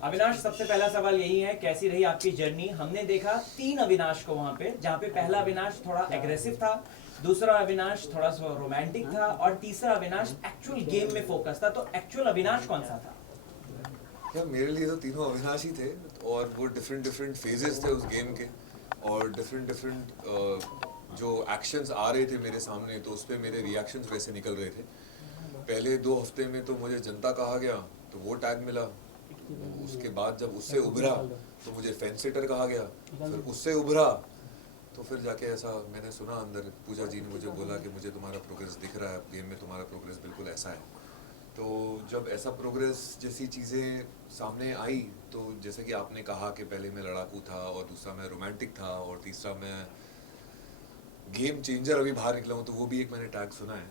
अविनाश, सबसे पहला सवाल यही है, कैसी रही आपकी जर्नी? हमने देखा 3 अविनाश को वहां पे, जहाँ पे पहला अविनाश थोड़ा एग्रेसिव था, दूसरा अविनाश थोड़ा सा रोमांटिक था और तीसरा अविनाश एक्चुअल गेम में फोकस था। तो एक्चुअल अविनाश कौन सा था? यार मेरे लिए तो तीनों अविनाश ही थे और वो डिफरेंट डिफरेंट फेजेस थे उस गेम के और डिफरेंट डिफरेंट जो एक्शंस आ रहे थे मेरे सामने तो उस पर मेरे रिएक्शंस वैसे निकल रहे थे। पहले 2 हफ्ते में तो मुझे जनता कहा गया तो वो टैग मिला, उसके बाद जब उससे उभरा तो मुझे फैंस सिटर कहा गया, फिर उससे उभरा तो फिर जाके ऐसा मैंने सुना अंदर पूजा जी ने मुझे बोला कि मुझे तुम्हारा प्रोग्रेस दिख रहा है, गेम में तुम्हारा प्रोग्रेस बिल्कुल ऐसा है। तो जब ऐसा प्रोग्रेस जैसी चीज़ें सामने आई तो जैसे कि आपने कहा कि पहले मैं लड़ाकू था और दूसरा मैं रोमांटिक था और तीसरा मैं गेम चेंजर अभी बाहर निकला हूँ, तो वो भी एक मैंने टैग सुना है।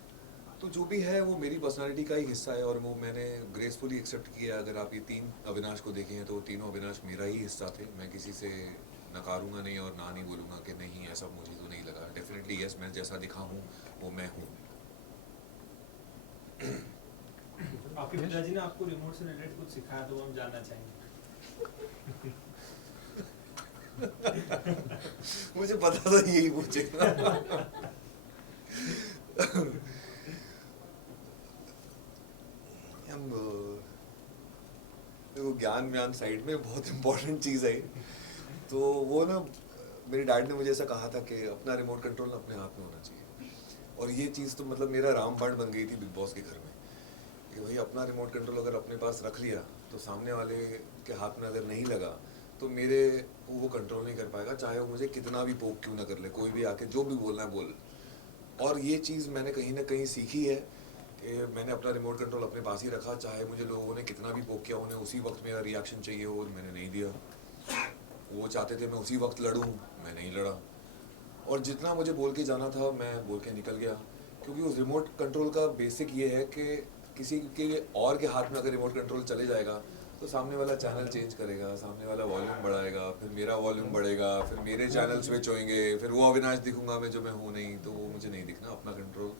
तो जो भी है वो मेरी पर्सनालिटी का ही हिस्सा है और वो मैंने ग्रेसफुली एक्सेप्ट किया। अगर आप ये 3 अविनाश को देखें तो तीनों अविनाश मेरा ही हिस्सा थे। मैं किसी से नकारूंगा नहीं और ना नहीं बोलूँगा कि नहीं ऐसा मुझे तो नहीं लगा। डेफिनेटली यस, मैं जैसा दिखा हूँ वो मैं हूँ। आपके पिताजी ने आपको रिमोट से रिलेटेड कुछ सिखाया तो हम जानना चाहेंगे। मुझे पता था यही पूछेगा। देखो ज्ञान व्यान साइड में बहुत इम्पोर्टेंट चीज़ है। तो वो ना मेरे डैड ने मुझे ऐसा कहा था कि अपना रिमोट कंट्रोल अपने हाथ में होना चाहिए और ये चीज़ तो मतलब मेरा रामबाण बन गई थी बिग बॉस के घर में कि भाई अपना रिमोट कंट्रोल अगर अपने पास रख लिया तो सामने वाले के हाथ में अगर नहीं लगा तो मेरे वो कंट्रोल नहीं कर पाएगा, चाहे वो मुझे कितना भी पोक क्यों ना कर ले, कोई भी आके जो भी बोलना है बोल। और ये चीज़ मैंने कहीं ना कहीं सीखी है कि मैंने अपना रिमोट कंट्रोल अपने पास ही रखा, चाहे मुझे लोगों ने कितना भी पोक किया, उन्हें उसी वक्त मेरा रिएक्शन चाहिए हो, मैंने नहीं दिया। वो चाहते थे मैं उसी वक्त लड़ूँ, मैं नहीं लड़ा। और जितना मुझे बोल के जाना था मैं बोल के निकल गया, क्योंकि उस रिमोट कंट्रोल का बेसिक ये है कि किसी के और के हाथ में अगर रिमोट कंट्रोल चले जाएगा तो सामने वाला चैनल चेंज करेगा, सामने वाला वॉल्यूम बढ़ाएगा, फिर मेरा वॉल्यूम बढ़ेगा, फिर मेरे चैनल स्विच होंगे, फिर वो अविनाश दिखूंगा मैं जो मैं हूँ नहीं, तो वो मुझे नहीं दिखना। अपना कंट्रोल,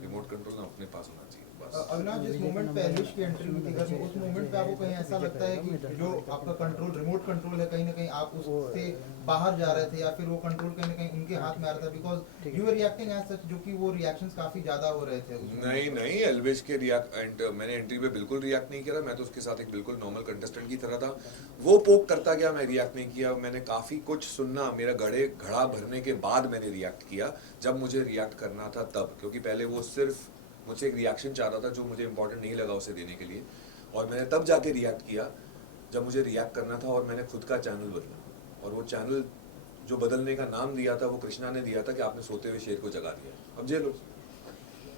रिमोट कंट्रोल ना अपने पास होना चाहिए बस। अविनाश, जिस मोमेंट पे एलिश की एंट्री हुई थी घर में, उस मोमेंट पे आपको कहीं ऐसा लगता है कि जो आपका कंट्रोल रिमोट कंट्रोल है कहीं ना कहीं आप उससे बाहर जा रहे थे या फिर वो कंट्रोल कहीं ना कहीं उनके हाथ में आ रहा था, because you were reacting as such, जो कि वो रिएक्शंस काफी ज्यादा हो रहे थे? नहीं नहीं, एल्विश के मैंने एंट्री पे बिल्कुल रिएक्ट नहीं किया, मैं तो उसके साथ एक बिल्कुल नॉर्मल कंटेस्टेंट की तरह था। वो पोक करता गया, मैं रिएक्ट नहीं किया। मैंने काफ़ी कुछ सुनना, मेरा घड़ा भरने के बाद मैंने रिएक्ट किया, जब मुझे रिएक्ट करना था तब, क्योंकि पहले वो सिर्फ मुझसे एक रिएक्शन चाह रहा था जो मुझे इंपॉर्टेंट नहीं लगा उसे देने के लिए, और मैंने तब जाके रिएक्ट किया जब मुझे रिएक्ट करना था। और मैंने खुद का चैनल बदला, और वो चैनल जो बदलने का नाम दिया था वो कृष्णा ने दिया था कि आपने सोते हुए शेर को जगा दिया, अब जेलो।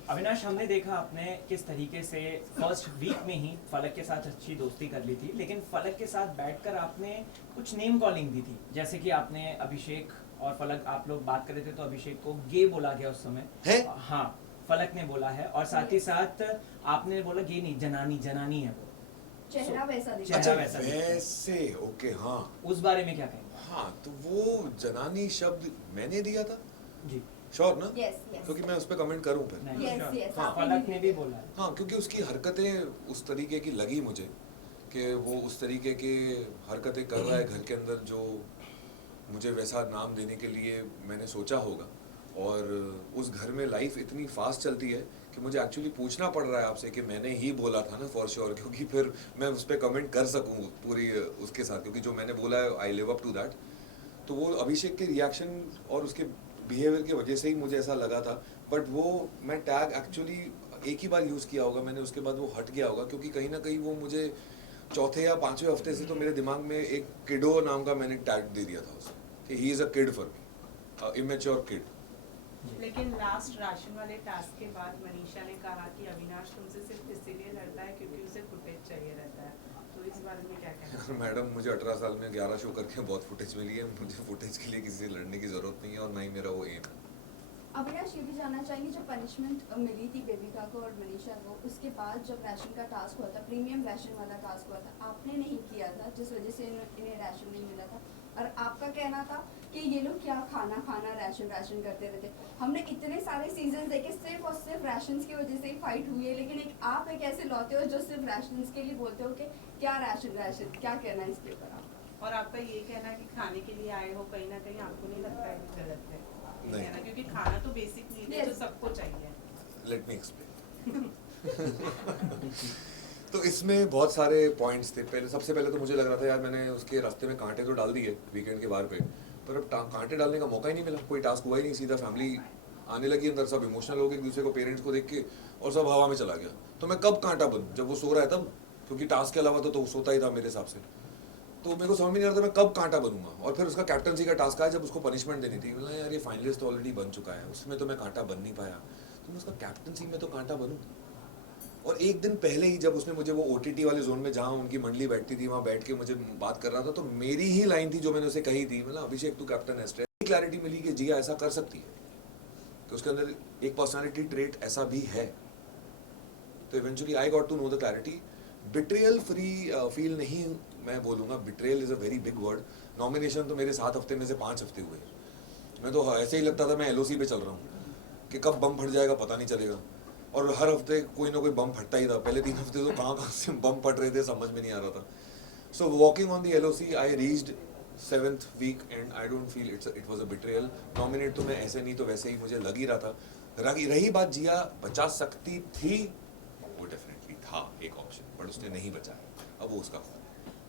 अविनाश, हमने देखा आपने किस तरीके से फर्स्ट वीक में ही फलक के साथ अच्छी दोस्ती कर ली थी, लेकिन फलक के साथ बैठकर आपने कुछ नेम कॉलिंग दी थी, जैसे कि आपने अभिषेक और फलक, आप लोग बात कर रहे थे तो अभिषेक को गे बोला गया उस समय है? हाँ, फलक ने बोला है, और साथ ही साथ आपने बोला गे नहीं, जनानी, जनानी है वो, चेहरा वैसा दिखा। अच्छा वैसा वैसे, ओके हाँ। उस बारे में क्या कहेंगे? हाँ, तो वो जनानी शब्द मैंने दिया था जी श्योर ना? यस यस क्योंकि मैं उस पर कमेंट करूं फिर? नहीं, यस sure. यस, हाँ, आपने फलक भी ने भी बोला है। हाँ, क्योंकि उसकी हरकतें उस तरीके की लगी मुझे कि वो उस तरीके की हरकतें कर रहा है घर के अंदर जो मुझे वैसा नाम देने के लिए मैंने सोचा होगा। और उस घर में लाइफ इतनी फास्ट चलती है कि मुझे एक्चुअली पूछना पड़ रहा है आपसे कि मैंने ही बोला था ना फॉर श्योर, क्योंकि फिर मैं उस पर कमेंट कर सकूँ पूरी उसके साथ, क्योंकि जो मैंने बोला है I live up to that. तो वो अभिषेक के रिएक्शन और उसके बिहेवियर की वजह से ही मुझे ऐसा लगा था, बट वो मैं टैग एक्चुअली एक ही बार यूज़ किया होगा मैंने, उसके बाद वो हट गया होगा, क्योंकि कहीं ना कहीं वो मुझे चौथे या पाँचवें हफ्ते से तो मेरे दिमाग में एक किडो नाम का मैंने टैग दे दिया था उसे कि he is a kid for me, immature kid. लेकिन लास्ट राशन वाले टास्क के बाद मनीषा ने कहा कि अविनाश तुमसे सिर्फ इसीलिए लड़ता है क्योंकि उसे फुटेज चाहिए रहता है, तो इस बारे में क्या कहना है? मैडम, मुझे 18 साल में 11 शो करके बहुत फुटेज मिली है, मुझे फुटेज के लिए किसी से लड़ने की ज़रूरत नहीं है और ना ही मेरा वो एम है। अविनाश, ये भी जानना चाहेंगे, जब पनिशमेंट मिली थी बेबिका को और मनीषा को, उसके बाद जब राशन का टास्क हुआ था, प्रीमियम राशन वाला टास्क हुआ था, आपने नहीं किया था जिस वजह से इन्हें राशन नहीं मिला था, और आपका कहना था कि ये लोग क्या खाना खाना राशन करते रहते। हमने इतने सारे सीजन देखे सिर्फ और सिर्फ राशन की वजह से ही फाइट हुई है, लेकिन आप एक ऐसे लौटे हो जो सिर्फ राशन के लिए बोलते हो कि क्या राशन, क्या कहना है इसके ऊपर आपका? और आपका ये कहना कि खाने के लिए आए हो, कहीं ना कहीं आपको नहीं लगता है कि गलत है ये नहीं। कहना, क्योंकि खाना तो बेसिक नीड है जो सबको चाहिए। Let me explain. तो इसमें बहुत सारे पॉइंट्स थे। सबसे पहले तो मुझे लग रहा था यार मैंने उसके रास्ते में कांटे तो डाल दिए वीकेंड के बार पे, पर अब कांटे डालने का मौका ही नहीं मिला, कोई टास्क हुआ ही नहीं। सीधा फैमिली आने लगी अंदर, सब इमोशनल हो गए एक दूसरे को, पेरेंट्स को देख के, और सब हवा में चला गया। तो मैं कब कांटा बनूं? जब वो सो रहा है तब, क्योंकि टास्क के अलावा तो सोता ही था मेरे हिसाब से। तो मेरे को समझ में नहीं आ रहा था मैं कब कांटा बनूंगा। और फिर उसका कैप्टनसी का टास्क आया जब उसको पनिशमेंट देनी थी। बोला यार ये फाइनलिस्ट तो ऑलरेडी बन चुका है, उसमें तो मैं कांटा बन नहीं पाया, तो मैं उसका कैप्टनसी में तो कांटा बनूं। और एक दिन पहले ही जब उसने मुझे वो OTT वाले जोन में जहाँ उनकी मंडली बैठती थी वहाँ बैठ के मुझे बात कर रहा था, तो मेरी ही लाइन थी जो मैंने उसे कही थी, मतलब अभिषेक तू कैप्टन है। स्ट्रेस क्लैरिटी मिली कि जिया ऐसा कर सकती है, कि उसके अंदर एक पर्सनालिटी ट्रेट ऐसा भी है। तो eventually I got to know the clarity. Betrayal free feel नहीं मैं बोलूँगा, betrayal is a very big word. Nomination तो मेरे 7 हफ्ते में से 5 हफ्ते हुए, मैं तो ऐसे ही लगता था मैं LOC पे चल रहा हूँ कि कब बम फट जाएगा पता नहीं चलेगा। और हर हफ्ते कोई ना कोई बम फटता ही था। पहले 3 हफ्ते तो कहाँ से बम फट रहे थे समझ में नहीं आ रहा था। So walking on the LOC I reached 7th week and I don't feel it was a betrayal. Nominate तो मैं ऐसे नहीं तो वैसे ही मुझे लग ही रहा था। रही बात जिया बचा सकती थी, वो डेफिनेटली था एक ऑप्शन, बट उसने नहीं बचाया, अब वो उसका।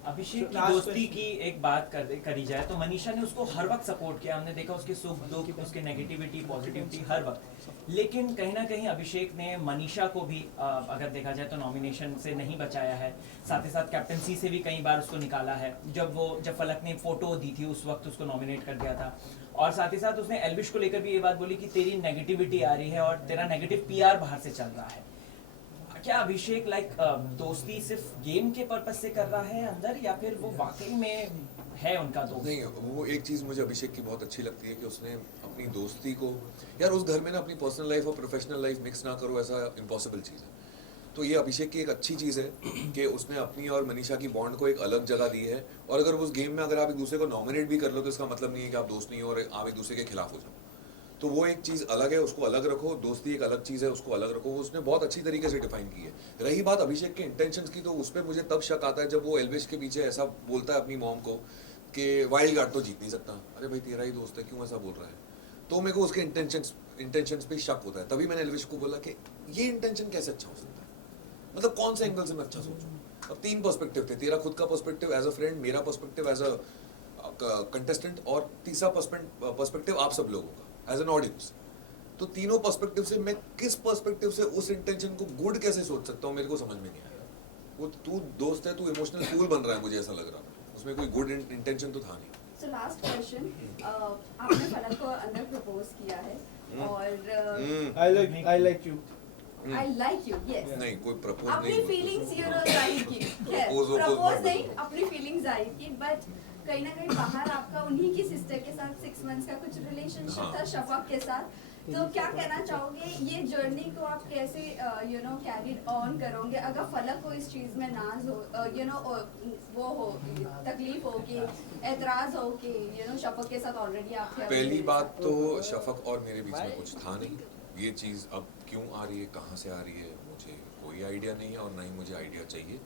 अभिषेक की Last दोस्ती question. की एक बात करी जाए तो मनीषा ने उसको हर वक्त सपोर्ट किया। हमने देखा उसके सुख दुख, उसके नेगेटिविटी पॉजिटिविटी हर वक्त। लेकिन कहीं ना कहीं अभिषेक ने मनीषा को भी अगर देखा जाए तो नॉमिनेशन से नहीं बचाया है, साथ ही साथ कैप्टनसी से भी कई बार उसको निकाला है। जब फलक ने फोटो दी थी उस वक्त उसको नॉमिनेट कर दिया था। और साथ ही साथ उसने एल्विश को लेकर भी ये बात बोली कि तेरी नेगेटिविटी आ रही है और तेरा नेगेटिव PR बाहर से चल रहा है। क्या अभिषेक दोस्ती सिर्फ गेम के पर्पस से कर रहा है अंदर, या फिर वो वाकई में है उनका दोस्त? नहीं, वो एक चीज़ मुझे अभिषेक की बहुत अच्छी लगती है कि उसने अपनी दोस्ती को, यार उस घर में ना अपनी पर्सनल लाइफ और प्रोफेशनल लाइफ मिक्स ना करो, ऐसा इम्पॉसिबल चीज़ है। तो ये अभिषेक की एक अच्छी चीज़ है कि उसने अपनी और मनीषा की बॉन्ड को एक अलग जगह दी है। और अगर उस गेम में अगर आप एक दूसरे को नॉमिनेट भी कर लो तो इसका मतलब नहीं है कि आप दोस्त नहीं हो और आप एक दूसरे के खिलाफ हो जाओ। तो वो एक चीज़ अलग है, उसको अलग रखो। दोस्ती एक अलग चीज़ है, उसको अलग रखो। उसने बहुत अच्छी तरीके से डिफाइन की है। रही बात अभिषेक के इंटेंशंस की, तो उस पर मुझे तब शक आता है जब वो एल्विश के पीछे ऐसा बोलता है अपनी मॉम को कि वाइल्ड कार्ड तो जीत नहीं सकता। अरे भाई तेरा ही दोस्त है, क्यों ऐसा बोल रहा है? तो मेरे को उसके इंटेंशंस पे शक होता है। तभी मैंने एल्विश को बोला कि ये इंटेंशन कैसे अच्छा हो सकता है, मतलब कौन से एंगल से मैं अच्छा सोचूं। अब 3 पर्सपेक्टिव थे, तेरा खुद का पर्सपेक्टिव एज अ फ्रेंड, मेरा पर्सपेक्टिव एज अ कंटेस्टेंट, और तीसरा पर्सपेक्टिव आप सब लोगों का एज एन ऑडियंस। तो तीनों पर्सपेक्टिव से मैं किस पर्सपेक्टिव से उस इंटेंशन को गुड कैसे सोच सकता हूँ, मेरे को समझ में नहीं आया। वो तू दोस्त है, तू इमोशनल फूल बन रहा है, मुझे ऐसा लग रहा था। उसमें कोई गुड इंटेंशन तो था नहीं। So last question, आपने फलक को अंदर प्रपोज किया है और I like you. I like you, yes. नहीं, कोई प्रपोज अपनी नहीं। फीलिंग्स जाहिर की, प्रपोज नहीं, अपनी फीलिंग्स जाहिर की, बट कहीं ना कहीं बाहर आपका उन्हीं की सिस्टर के साथ 6 मंथ्स का कुछ रिलेशनशिप था शफक के साथ। तो क्या कहना चाहोगे, ये जर्नी को आप कैसे कैरिड ऑन करोगे अगर फलक को इस चीज में नाज हो, वो हो, तकलीफ हो कि एतराज हो कि शफक के साथ ऑलरेडी आपके पहली बात तो शफक और मेरे बीच में कुछ था नहीं। ये चीज़ अब क्यों आ रही है, कहाँ से आ रही है, मुझे कोई आइडिया नहीं है और ना ही मुझे आइडिया चाहिए,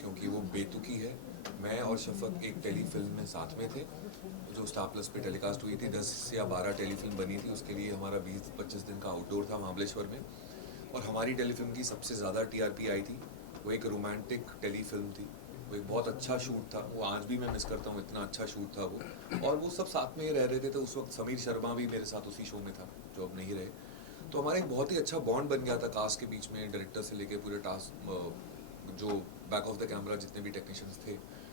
क्योंकि वो बेतुकी है। मैं और शफक एक टेलीफिल्म में साथ में थे जो स्टार प्लस पे टेलीकास्ट हुई थी। 10 या 12 टेलीफिल्म बनी थी, उसके लिए हमारा 20-25 दिन का आउटडोर था महाबलेश्वर में। और हमारी टेलीफिल्म की सबसे ज़्यादा TRP आई थी। वो एक रोमांटिक टेलीफिल्म थी, वो एक बहुत अच्छा शूट था। वो आज भी मैं मिस करता हूँ, इतना अच्छा शूट था वो। और वो सब साथ में ही रह रहे थे। तो उस वक्त समीर शर्मा भी मेरे साथ उसी शो में था जो अब नहीं रहे। तो हमारा एक बहुत ही अच्छा बॉन्ड बन गया था कास्ट के बीच में, डायरेक्टर से लेके पूरे टास्क जो बैक ऑफ द कैमरा जितने भी टेक्नीशियंस थे,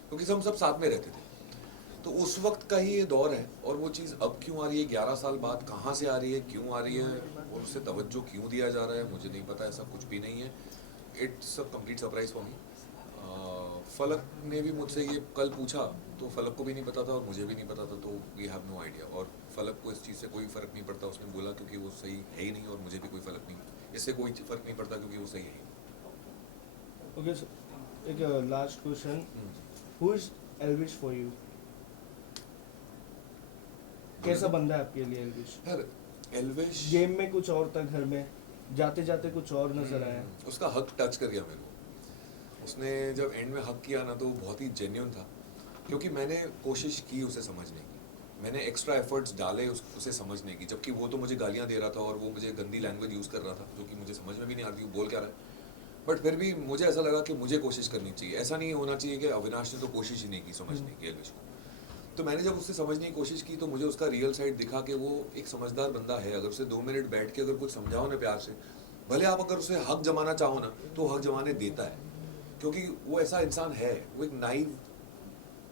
क्योंकि हम सब साथ में रहते थे। तो उस वक्त का ही ये दौर है। और वो चीज़ अब क्यों आ रही है 11 साल बाद, कहाँ से आ रही है, क्यों आ रही है, और उससे तवज्जो क्यों दिया जा रहा है, मुझे नहीं पता। ऐसा कुछ भी नहीं है। It's a complete surprise for me. फलक ने भी मुझसे ये कल पूछा तो फलक को भी नहीं पता था और मुझे भी नहीं पता था, तो वी हैव नो आइडिया। और फलक को इस चीज़ से कोई फ़र्क नहीं पड़ता, उसने बोला, क्योंकि वो सही है ही नहीं। और मुझे भी कोई फ़र्क नहीं, इससे कोई फ़र्क नहीं पड़ता क्योंकि वो सही है ही नहीं। Okay, so एक last question, who is Elvish for you? कैसा बंदा है आपके लिए एल्विश? यार एल्विश गेम में कुछ और था, घर में जाते जाते कुछ और नजर आया। उसका हक टच कर गया मेरे को। उसने जब एंड में हक किया ना तो वो बहुत ही जेन्युइन था, क्योंकि मैंने कोशिश की उसे समझने की, मैंने एक्स्ट्रा एफर्ट्स डाले उसे समझने की, जबकि वो तो मुझे गालियां दे रहा था और वो मुझे गंदी लैंग्वेज यूज़ कर रहा था जो कि मुझे समझ में भी नहीं आती वो बोल क्या रहा है। बट फिर भी मुझे ऐसा लगा कि मुझे कोशिश करनी चाहिए। ऐसा नहीं होना चाहिए कि अविनाश ने तो कोशिश ही नहीं की समझने की एल्विश को। तो मैंने जब उससे समझने की कोशिश की तो मुझे उसका रियल साइड दिखा कि वो एक समझदार बंदा है। अगर उसे 2 मिनट बैठ के अगर कुछ समझाओ ना प्यार से, भले आप अगर उसे हक जमाना चाहो ना तो हक जमाने देता है, क्योंकि वो ऐसा इंसान है। वो एक नाइव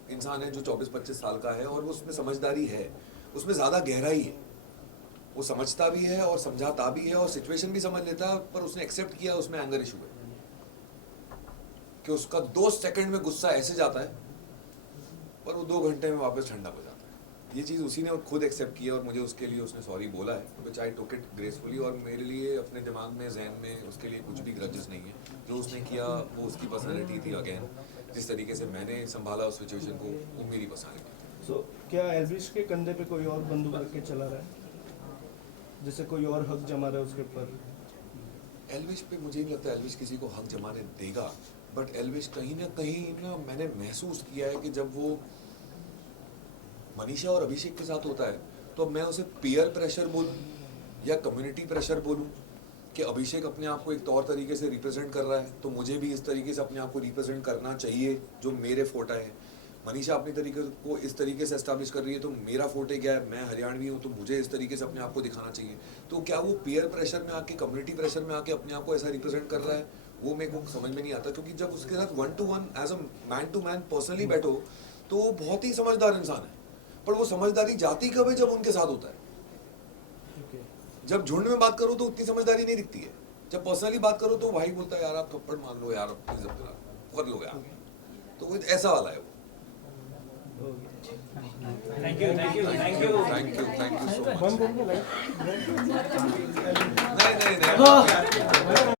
इंसान है जो 24-25 साल का है और वो उसमें समझदारी है, उसमें ज़्यादा गहराई है। वो समझता भी है और समझाता भी है और सिचुएशन भी समझ लेता है, पर उसने एक्सेप्ट किया उसमें एंगर इशू है कि उसका 2 सेकंड में गुस्सा ऐसे जाता है पर वो 2 घंटे में वापस ठंडा हो जाता है। ये चीज़ उसी ने खुद एक्सेप्ट किया और मुझे उसके लिए उसने सॉरी बोला है, विच आई टुक इट ग्रेसफुली। और मेरे लिए अपने दिमाग में जहन में उसके लिए कुछ भी ग्रजेस नहीं है। जो उसने किया वो उसकी पर्सनैलिटी थी। अगेन जिस तरीके से मैंने संभाला उस सिचुएशन को वो मेरी पर्सनैलिटी थी। सो क्या एल्विश के कंधे पे कोई और बंदूक रख के चला रहा है, जैसे कोई और हक जमा रहा है उसके ऊपर? एल्विश पे मुझे नहीं लगता एल्विश किसी को हक जमाने देगा, बट एल्विश कहीं ना मैंने महसूस किया है कि जब वो मनीषा और अभिषेक के साथ होता है तो मैं उसे पीयर प्रेशर बोलूं या कम्युनिटी प्रेशर बोलूं कि अभिषेक अपने आप को एक तौर तरीके से रिप्रेजेंट कर रहा है तो मुझे भी इस तरीके से अपने आप को रिप्रेजेंट करना चाहिए जो मेरे फोटा है। मनीषा अपने तरीके को इस तरीके से एस्टैब्लिश कर रही है तो मेरा फोटे क्या है, मैं हरियाणवी हूँ तो मुझे इस तरीके से अपने आप को दिखाना चाहिए। तो क्या वो पीयर प्रेशर में आके कम्युनिटी प्रेशर में आके अपने आप को ऐसा रिप्रेजेंट कर रहा है, वो मेरे को समझ में नहीं आता। क्योंकि जब उसके साथ 1-to-1 as a man to man personally बैठो तो वो बहुत ही समझदार इंसान है, पर वो समझदारी जाती कब है जब उनके साथ होता है। जब झुंड में बात करो तो उतनी समझदारी नहीं दिखती है, जब पर्सनली बात करो तो भाई बोलता है यार आप थप्पड़ मार लो यार, कर लो यार, तो वो ऐसा वाला है वो। Thank you thank you thank you thank you so much. बंद कर दो, नहीं